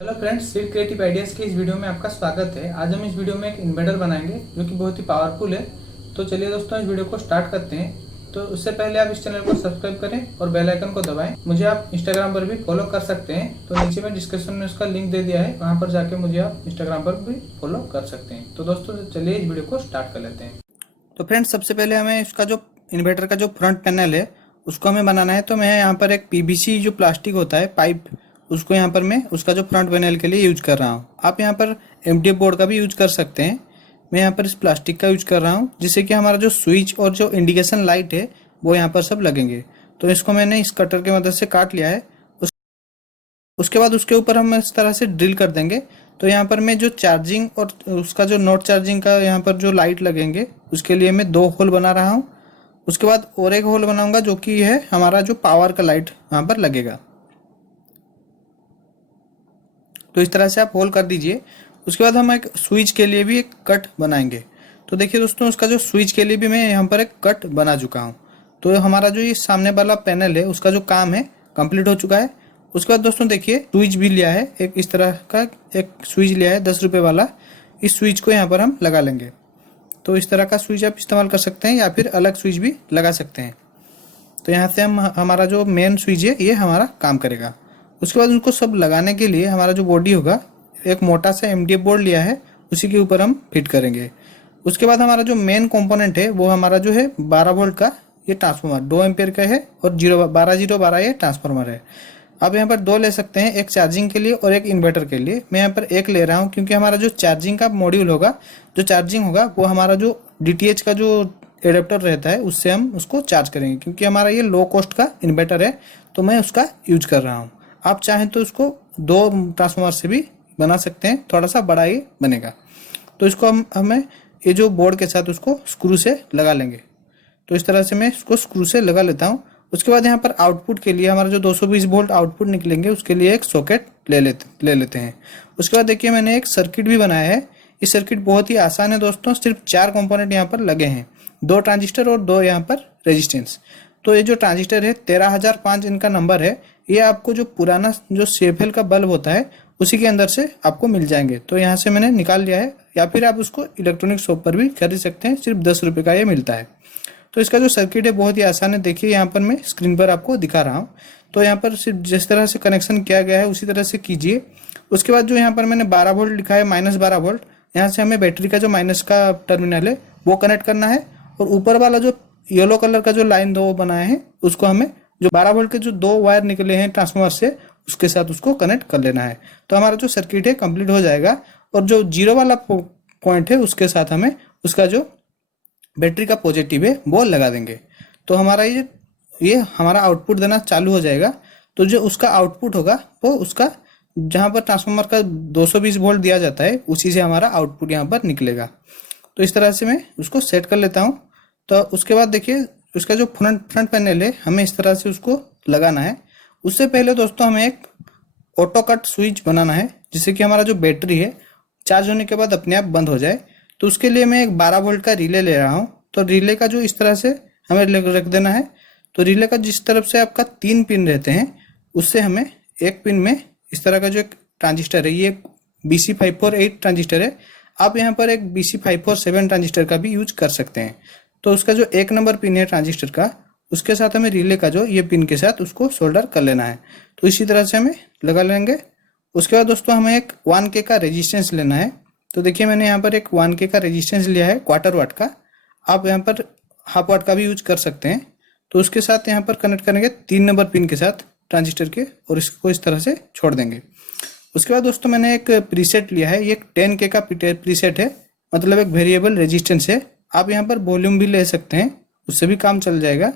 Hello friends, सिर्फ creative ideas की इस वीडियो में आपका स्वागत है। आज हम इस वीडियो में एक इन्वर्टर बनाएंगे जो कि बहुत ही पावरफुल है। तो चलिए दोस्तों, इस वीडियो को स्टार्ट करते हैं। तो उससे पहले आप इस चैनल को सब्सक्राइब करें और बेल आइकन को दबाएं। मुझे आप इंस्टाग्राम पर भी फॉलो कर सकते हैं, तो नीचे में डिस्क्रिप्शन में उसका लिंक दे दिया है, वहाँ पर जाके मुझे आप इंस्टाग्राम पर भी फॉलो कर सकते हैं। तो दोस्तों चलिए इस वीडियो को स्टार्ट कर लेते हैं। तो फ्रेंड्स, सबसे पहले हमें इसका जो इन्वर्टर का जो फ्रंट पैनल है उसको हमें बनाना है। तो मैं यहाँ पर एक पीवीसी जो प्लास्टिक होता है पाइप, उसको यहाँ पर मैं उसका जो फ्रंट पैनल के लिए यूज कर रहा हूँ। आप यहाँ पर एमडीएफ बोर्ड का भी यूज कर सकते हैं। मैं यहाँ पर इस प्लास्टिक का यूज कर रहा हूँ, जिससे कि हमारा जो स्विच और जो इंडिकेशन लाइट है वो यहाँ पर सब लगेंगे। तो इसको मैंने इस कटर की मदद से काट लिया है। उसके बाद उसके ऊपर हम इस तरह से ड्रिल कर देंगे। तो यहाँ पर मैं जो चार्जिंग और उसका जो नॉट चार्जिंग का यहाँ पर जो लाइट लगेंगे उसके लिए मैं 2 होल बना रहा हूँ। उसके बाद और एक होल बनाऊंगा जो कि है हमारा जो पावर का लाइट यहाँ पर लगेगा। तो इस तरह से आप होल कर दीजिए। उसके बाद हम एक स्विच के लिए भी एक कट बनाएंगे। तो देखिए दोस्तों, उसका जो स्विच के लिए भी मैं यहाँ पर एक कट बना चुका हूँ। तो हमारा जो ये सामने वाला पैनल है उसका जो काम है कंप्लीट हो चुका है। उसके बाद दोस्तों देखिए, स्विच भी लिया है, एक इस तरह का एक स्विच लिया है 10 रुपये वाला। इस स्विच को यहाँ पर हम लगा लेंगे। तो इस तरह का स्विच आप इस्तेमाल कर सकते हैं या फिर अलग स्विच भी लगा सकते हैं। तो यहाँ से हम हमारा जो मेन स्विच है ये हमारा काम करेगा। उसके बाद उनको सब लगाने के लिए हमारा जो बॉडी होगा, एक मोटा सा एमडीएफ बोर्ड लिया है, उसी के ऊपर हम फिट करेंगे। उसके बाद हमारा जो मेन कंपोनेंट है वो हमारा जो है 12 वोल्ट का ये ट्रांसफार्मर 2 एम्पियर का है और 12 ये ट्रांसफार्मर है। आप यहाँ पर 2 ले सकते हैं, एक चार्जिंग के लिए और एक इन्वर्टर के लिए। मैं यहाँ पर एक ले रहा हूँ क्योंकि हमारा जो चार्जिंग का मॉड्यूल होगा, जो चार्जिंग होगा वो हमारा जो डीटीएच का जो एडेप्टर रहता है उससे हम उसको चार्ज करेंगे। क्योंकि हमारा ये लो कॉस्ट का इन्वर्टर है तो मैं उसका यूज कर रहा हूँ। आप चाहें तो उसको 2 ट्रांसफार्मर से भी बना सकते हैं, थोड़ा सा बड़ा ही बनेगा। तो इसको हमें ये जो बोर्ड के साथ उसको स्क्रू से लगा लेंगे। तो इस तरह से मैं इसको स्क्रू से लगा लेता हूँ। उसके बाद यहाँ पर आउटपुट के लिए हमारा जो 220 वोल्ट आउटपुट निकलेंगे उसके लिए एक सॉकेट ले लेते हैं। उसके बाद देखिए, मैंने एक सर्किट भी बनाया है। ये सर्किट बहुत ही आसान है दोस्तों, सिर्फ 4 कंपोनेंट यहाँ पर लगे हैं, 2 ट्रांजिस्टर और 2 यहाँ पर रेजिस्टेंस। तो ये जो ट्रांजिस्टर है 13005 इनका नंबर है। ये आपको जो पुराना जो सेफेल का बल्ब होता है उसी के अंदर से आपको मिल जाएंगे। तो यहाँ से मैंने निकाल लिया है, या फिर आप उसको इलेक्ट्रॉनिक शॉप पर भी खरीद सकते हैं, सिर्फ 10 रुपये का ये मिलता है। तो इसका जो सर्किट है बहुत ही आसान है। देखिए यहाँ पर मैं स्क्रीन पर आपको दिखा रहा हूँ। तो यहाँ पर सिर्फ जिस तरह से कनेक्शन किया गया है उसी तरह से कीजिए। उसके बाद जो यहाँ पर मैंने 12 वोल्ट लिखा है, -12 वोल्ट, यहाँ से हमें बैटरी का जो माइनस का टर्मिनल है वो कनेक्ट करना है। और ऊपर वाला जो येलो कलर का जो लाइन 2 बनाया है उसको हमें जो 12 वोल्ट के जो 2 वायर निकले हैं ट्रांसफार्मर से उसके साथ उसको कनेक्ट कर लेना है। तो हमारा जो सर्किट है कंप्लीट हो जाएगा। और जो 0 वाला पॉइंट है उसके साथ हमें उसका जो बैटरी का पॉजिटिव है वो लगा देंगे। तो हमारा ये हमारा आउटपुट देना चालू हो जाएगा। तो जो उसका आउटपुट होगा वो उसका जहाँ पर ट्रांसफार्मर का 220 वोल्ट दिया जाता है उसी से हमारा आउटपुट यहाँ पर निकलेगा। तो इस तरह से मैं उसको सेट कर लेता हूँ। तो उसके बाद देखिए, उसका जो फ्रंट पैनल है हमें इस तरह से उसको लगाना है। उससे पहले दोस्तों हमें एक ऑटो कट स्विच बनाना है, जिससे कि हमारा जो बैटरी है चार्ज होने के बाद अपने आप बंद हो जाए। तो उसके लिए मैं एक 12 वोल्ट का रिले ले रहा हूँ। तो रिले का जो इस तरह से हमें रख देना है। तो रिले का जिस तरफ से आपका 3 पिन रहते हैं उससे हमें एक पिन में इस तरह का जो एक ट्रांजिस्टर है, ये BC548 ट्रांजिस्टर है। आप यहाँ पर एक BC547 ट्रांजिस्टर का भी यूज कर सकते हैं। तो उसका जो 1 नंबर पिन है ट्रांजिस्टर का, उसके साथ हमें रिले का जो ये पिन के साथ उसको सोल्डर कर लेना है। तो इसी तरह से हमें लगा लेंगे। उसके बाद दोस्तों हमें एक 1K का रेजिस्टेंस लेना है। तो देखिए, मैंने यहाँ पर एक 1K का रेजिस्टेंस लिया है, 1/4 वाट का। आप यहाँ पर 1/2 वाट का भी यूज कर सकते हैं। तो उसके साथ यहाँ पर कनेक्ट करेंगे 3 नंबर पिन के साथ ट्रांजिस्टर के, और इसको इस तरह से छोड़ देंगे। उसके बाद दोस्तों मैंने एक प्रीसेट लिया है, ये एक 10K का प्रीसेट है, मतलब एक वेरिएबल रेजिस्टेंस है। आप यहाँ पर वॉल्यूम भी ले सकते हैं, उससे भी काम चल जाएगा।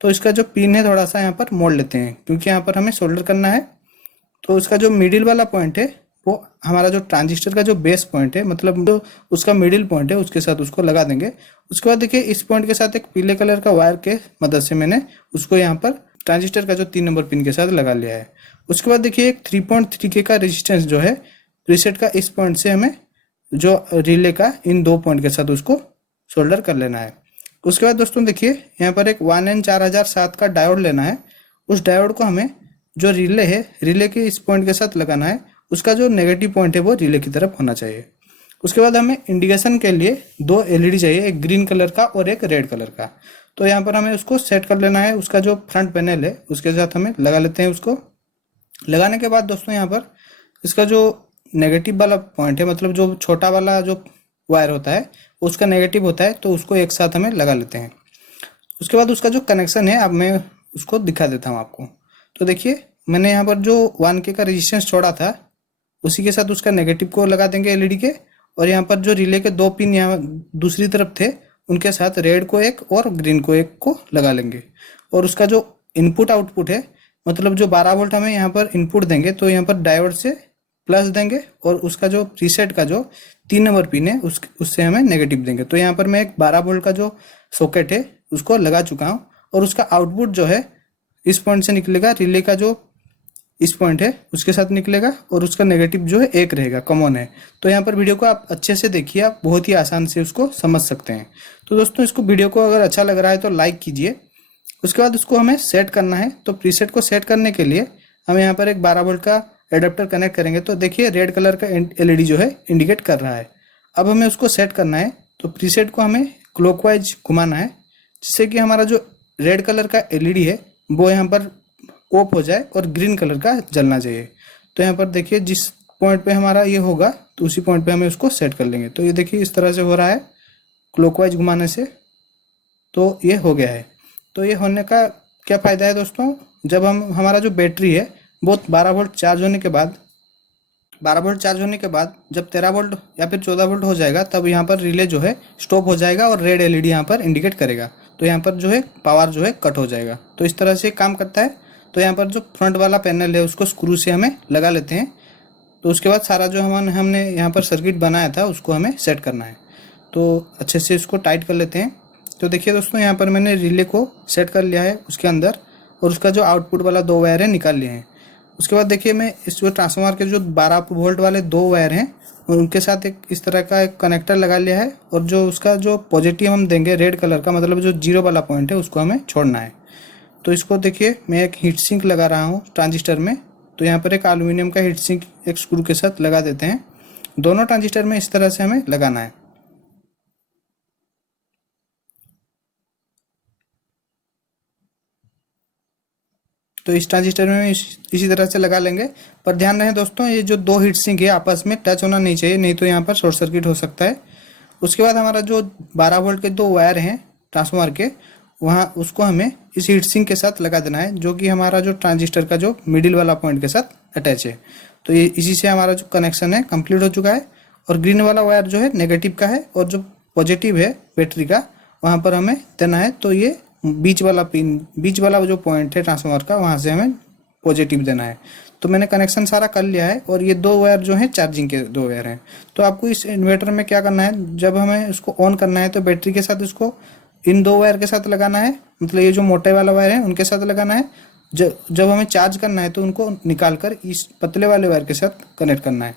तो इसका जो पिन है थोड़ा सा यहाँ पर मोड़ लेते हैं, क्योंकि यहाँ पर हमें सोल्डर करना है। तो उसका जो मिडिल वाला पॉइंट है वो हमारा जो ट्रांजिस्टर का जो बेस पॉइंट है, मतलब जो उसका मिडिल पॉइंट है, उसके साथ उसको लगा देंगे। उसके बाद देखिए, इस पॉइंट के साथ एक पीले कलर का वायर के मदद से मैंने उसको यहाँ पर ट्रांजिस्टर का जो 3 नंबर पिन के साथ लगा लिया है। उसके बाद देखिए, एक 3.3K का रेजिस्टेंस जो है प्रीसेट का, इस पॉइंट से हमें जो रिले का इन 2 पॉइंट के साथ उसको सोल्डर कर लेना है। उसके बाद दोस्तों देखिए, यहाँ पर एक 1N4007 का डायोड लेना है। उस डायोड को हमें जो रिले है, रिले के इस पॉइंट के साथ लगाना है। उसका जो नेगेटिव पॉइंट है वो रिले की तरफ होना चाहिए। उसके बाद हमें इंडिकेशन के लिए दो एलईडी चाहिए, एक ग्रीन कलर का और एक रेड कलर का। तो यहाँ पर हमें उसको सेट कर लेना है, उसका जो फ्रंट पैनल है उसके साथ हमें लगा लेते हैं। उसको लगाने के बाद दोस्तों यहाँ पर इसका जो नेगेटिव वाला पॉइंट है, मतलब जो छोटा वाला जो वायर होता है उसका नेगेटिव होता है, तो उसको एक साथ हमें लगा लेते हैं। उसके बाद उसका जो कनेक्शन है अब मैं उसको दिखा देता हूँ आपको। तो देखिए मैंने यहाँ पर जो 1K का रेजिस्टेंस छोड़ा था उसी के साथ उसका नेगेटिव को लगा देंगे एलईडी के, और यहाँ पर जो रिले के दो पिन यहाँ दूसरी तरफ थे उनके साथ रेड को एक और ग्रीन को एक को लगा लेंगे। और उसका जो इनपुट आउटपुट है, मतलब जो 12 वोल्ट हमें यहाँ पर इनपुट देंगे तो यहाँ पर डायोड से प्लस देंगे, और उसका जो प्रीसेट का जो 3 नंबर पिन है उससे हमें नेगेटिव देंगे। तो यहाँ पर मैं एक 12 वोल्ट का जो सॉकेट है उसको लगा चुका हूँ, और उसका आउटपुट जो है इस पॉइंट से निकलेगा, रिले का जो इस पॉइंट है उसके साथ निकलेगा, और उसका नेगेटिव जो है एक रहेगा, कॉमन है। तो यहाँ पर वीडियो को आप अच्छे से देखिए, आप बहुत ही आसान से उसको समझ सकते हैं। तो दोस्तों इसको वीडियो को अगर अच्छा लग रहा है तो लाइक कीजिए। उसके बाद उसको हमें सेट करना है। तो प्रीसेट को सेट करने के लिए हम यहाँ पर एक 12 वोल्ट का एडाप्टर कनेक्ट करेंगे। तो देखिए रेड कलर का एलईडी जो है इंडिकेट कर रहा है। अब हमें उसको सेट करना है। तो प्रीसेट को हमें क्लॉकवाइज घुमाना है, जिससे कि हमारा जो रेड कलर का एलईडी है वो यहाँ पर ऑफ हो जाए और ग्रीन कलर का जलना चाहिए। तो यहाँ पर देखिए जिस पॉइंट पे हमारा ये होगा तो उसी पॉइंट पे हमें उसको सेट कर लेंगे। तो ये देखिए इस तरह से हो रहा है क्लॉकवाइज घुमाने से, तो ये हो गया है। तो ये होने का क्या फ़ायदा है दोस्तों, जब हमारा जो बैटरी है वो 12 वोल्ट चार्ज होने के बाद 12 वोल्ट चार्ज होने के बाद जब 13 वोल्ट या फिर 14 वोल्ट हो जाएगा तब यहाँ पर रिले जो है स्टॉप हो जाएगा और रेड एलईडी यहाँ पर इंडिकेट करेगा। तो यहाँ पर जो है पावर जो है कट हो जाएगा। तो इस तरह से काम करता है। तो यहाँ पर जो फ्रंट वाला पैनल है उसको स्क्रू से हमें लगा लेते हैं। तो उसके बाद सारा जो हमने यहाँ पर सर्किट बनाया था उसको हमें सेट करना है। तो अच्छे से इसको टाइट कर लेते हैं। तो देखिए दोस्तों यहाँ पर मैंने रिले को सेट कर लिया है उसके अंदर, और उसका जो आउटपुट वाला 2 वायर है निकाल लिए हैं। उसके बाद देखिए मैं इस जो ट्रांसफार्मर के जो 12 वोल्ट वाले 2 वायर हैं उनके साथ एक इस तरह का एक कनेक्टर लगा लिया है, और जो उसका जो पॉजिटिव हम देंगे रेड कलर का, मतलब जो 0 वाला पॉइंट है उसको हमें छोड़ना है। तो इसको देखिए मैं एक हीट सिंक लगा रहा हूँ ट्रांजिस्टर में। तो यहाँ पर एक एल्यूमिनियम का हीट सिंक एक स्क्रू के साथ लगा देते हैं। दोनों ट्रांजिस्टर में इस तरह से हमें लगाना है। तो इस ट्रांजिस्टर में इसी तरह से लगा लेंगे। पर ध्यान रहे दोस्तों ये जो 2 हीट सिंक है आपस में टच होना नहीं चाहिए, नहीं तो यहाँ पर शॉर्ट सर्किट हो सकता है। उसके बाद हमारा जो 12 वोल्ट के 2 वायर हैं ट्रांसफार्मर के, वहाँ उसको हमें इस हीट सिंक के साथ लगा देना है, जो कि हमारा जो ट्रांजिस्टर का जो मिडिल वाला पॉइंट के साथ अटैच है। तो ये इसी से हमारा जो कनेक्शन है कंप्लीट हो चुका है। और ग्रीन वाला वायर जो है नेगेटिव का है, और जो पॉजिटिव है बैटरी का वहाँ पर हमें देना है। तो ये बीच वाला जो पॉइंट है ट्रांसफार्मर का, वहाँ से हमें पॉजिटिव देना है। तो मैंने कनेक्शन सारा कर लिया है, और ये 2 वायर जो हैं चार्जिंग के 2 वायर हैं। तो आपको इस इन्वर्टर में क्या करना है, जब हमें इसको ऑन करना है तो बैटरी के साथ इसको इन 2 वायर के साथ लगाना है, मतलब ये जो मोटे वाला वायर है उनके साथ लगाना है। जब हमें चार्ज करना है तो उनको निकाल कर इस पतले वाले वायर के साथ कनेक्ट करना है।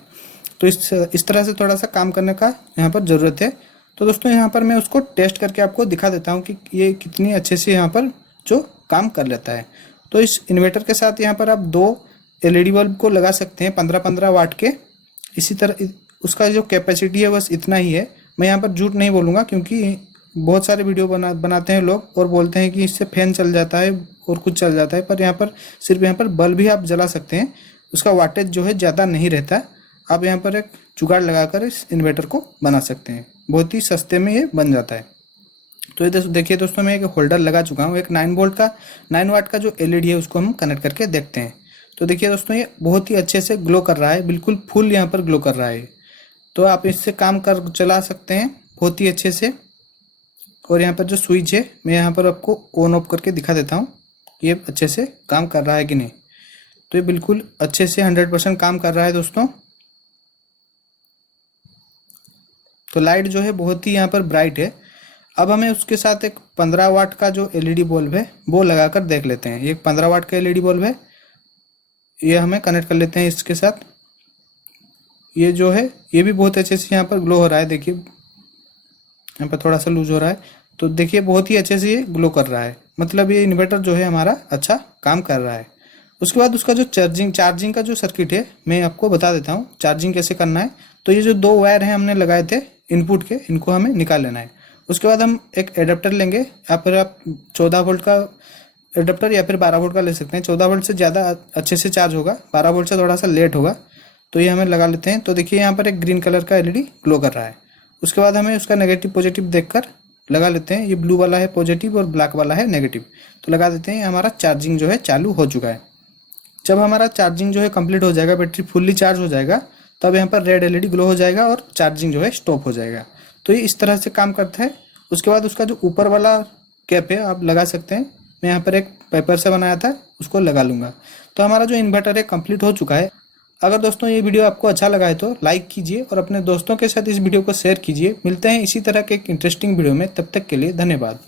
तो इस तरह से थोड़ा सा काम करने का यहाँ पर ज़रूरत है। तो दोस्तों यहाँ पर मैं उसको टेस्ट करके आपको दिखा देता हूँ कि ये कितनी अच्छे से यहाँ पर जो काम कर लेता है। तो इस इन्वर्टर के साथ यहाँ पर आप 2 एलईडी बल्ब को लगा सकते हैं 15-15 वाट के। इसी तरह उसका जो कैपेसिटी है बस इतना ही है। मैं यहाँ पर झूठ नहीं बोलूँगा, क्योंकि बहुत सारे वीडियो बनाते हैं लोग और बोलते हैं कि इससे फैन चल जाता है और कुछ चल जाता है, पर यहाँ पर सिर्फ यहाँ पर बल्ब ही आप जला सकते हैं। उसका वाटेज जो है ज़्यादा नहीं रहता। आप यहाँ पर एक जुगाड़ लगाकर इस इन्वर्टर को बना सकते हैं, बहुत ही सस्ते में ये बन जाता है। तो ये देखिए दोस्तों मैं एक होल्डर लगा चुका हूँ, एक 9 वाट का जो एलईडी है उसको हम कनेक्ट करके देखते हैं। तो देखिए दोस्तों ये बहुत ही अच्छे से ग्लो कर रहा है, बिल्कुल फुल यहाँ पर ग्लो कर रहा है। तो आप इससे काम कर चला सकते हैं बहुत ही अच्छे से। और यहाँ पर जो स्विच है मैं यहाँ पर आपको ऑन ऑफ करके दिखा देता हूँ ये अच्छे से काम कर रहा है कि नहीं। तो ये बिल्कुल अच्छे से 100% काम कर रहा है दोस्तों। तो लाइट जो है बहुत ही यहाँ पर ब्राइट है। अब हमें उसके साथ एक 15 वाट का जो एलईडी बल्ब है वो लगाकर देख लेते हैं। ये 15 वाट का एलईडी बल्ब है, ये हमें कनेक्ट कर लेते हैं इसके साथ। ये जो है ये भी बहुत अच्छे से यहाँ पर ग्लो हो रहा है। देखिए यहाँ पर थोड़ा सा लूज हो रहा है, तो देखिए बहुत ही अच्छे से ये ग्लो कर रहा है, मतलब ये इन्वर्टर जो है हमारा अच्छा काम कर रहा है। उसके बाद उसका जो चार्जिंग का जो सर्किट है मैं आपको बता देता हूँ चार्जिंग कैसे करना है। तो ये जो 2 वायर हैं हमने लगाए थे इनपुट के, इनको हमें निकाल लेना है। उसके बाद हम एक एडाप्टर लेंगे, या फिर आप 14 वोल्ट का एडाप्टर या फिर 12 वोल्ट का ले सकते हैं। 14 वोल्ट से ज़्यादा अच्छे से चार्ज होगा, 12 वोल्ट से थोड़ा सा लेट होगा। तो ये हमें लगा लेते हैं। तो देखिए यहाँ पर एक ग्रीन कलर का एलईडी ग्लो कर रहा है। उसके बाद हमें उसका नेगेटिव पॉजिटिव देखकर लगा लेते हैं। ये ब्लू वाला है पॉजिटिव और ब्लैक वाला है नेगेटिव। तो लगा देते हैं, हमारा चार्जिंग जो है चालू हो चुका है। जब हमारा चार्जिंग जो है कंप्लीट हो जाएगा, बैटरी फुल्ली चार्ज हो जाएगा, तब यहाँ पर रेड एलईडी ग्लो हो जाएगा और चार्जिंग जो है स्टॉप हो जाएगा। तो ये इस तरह से काम करता है। उसके बाद उसका जो ऊपर वाला कैप है आप लगा सकते हैं। मैं यहाँ पर एक पेपर से बनाया था, उसको लगा लूँगा। तो हमारा जो इन्वर्टर है कंप्लीट हो चुका है। अगर दोस्तों ये वीडियो आपको अच्छा लगा है तो लाइक कीजिए और अपने दोस्तों के साथ इस वीडियो को शेयर कीजिए। मिलते हैं इसी तरह के एक इंटरेस्टिंग वीडियो में, तब तक के लिए धन्यवाद।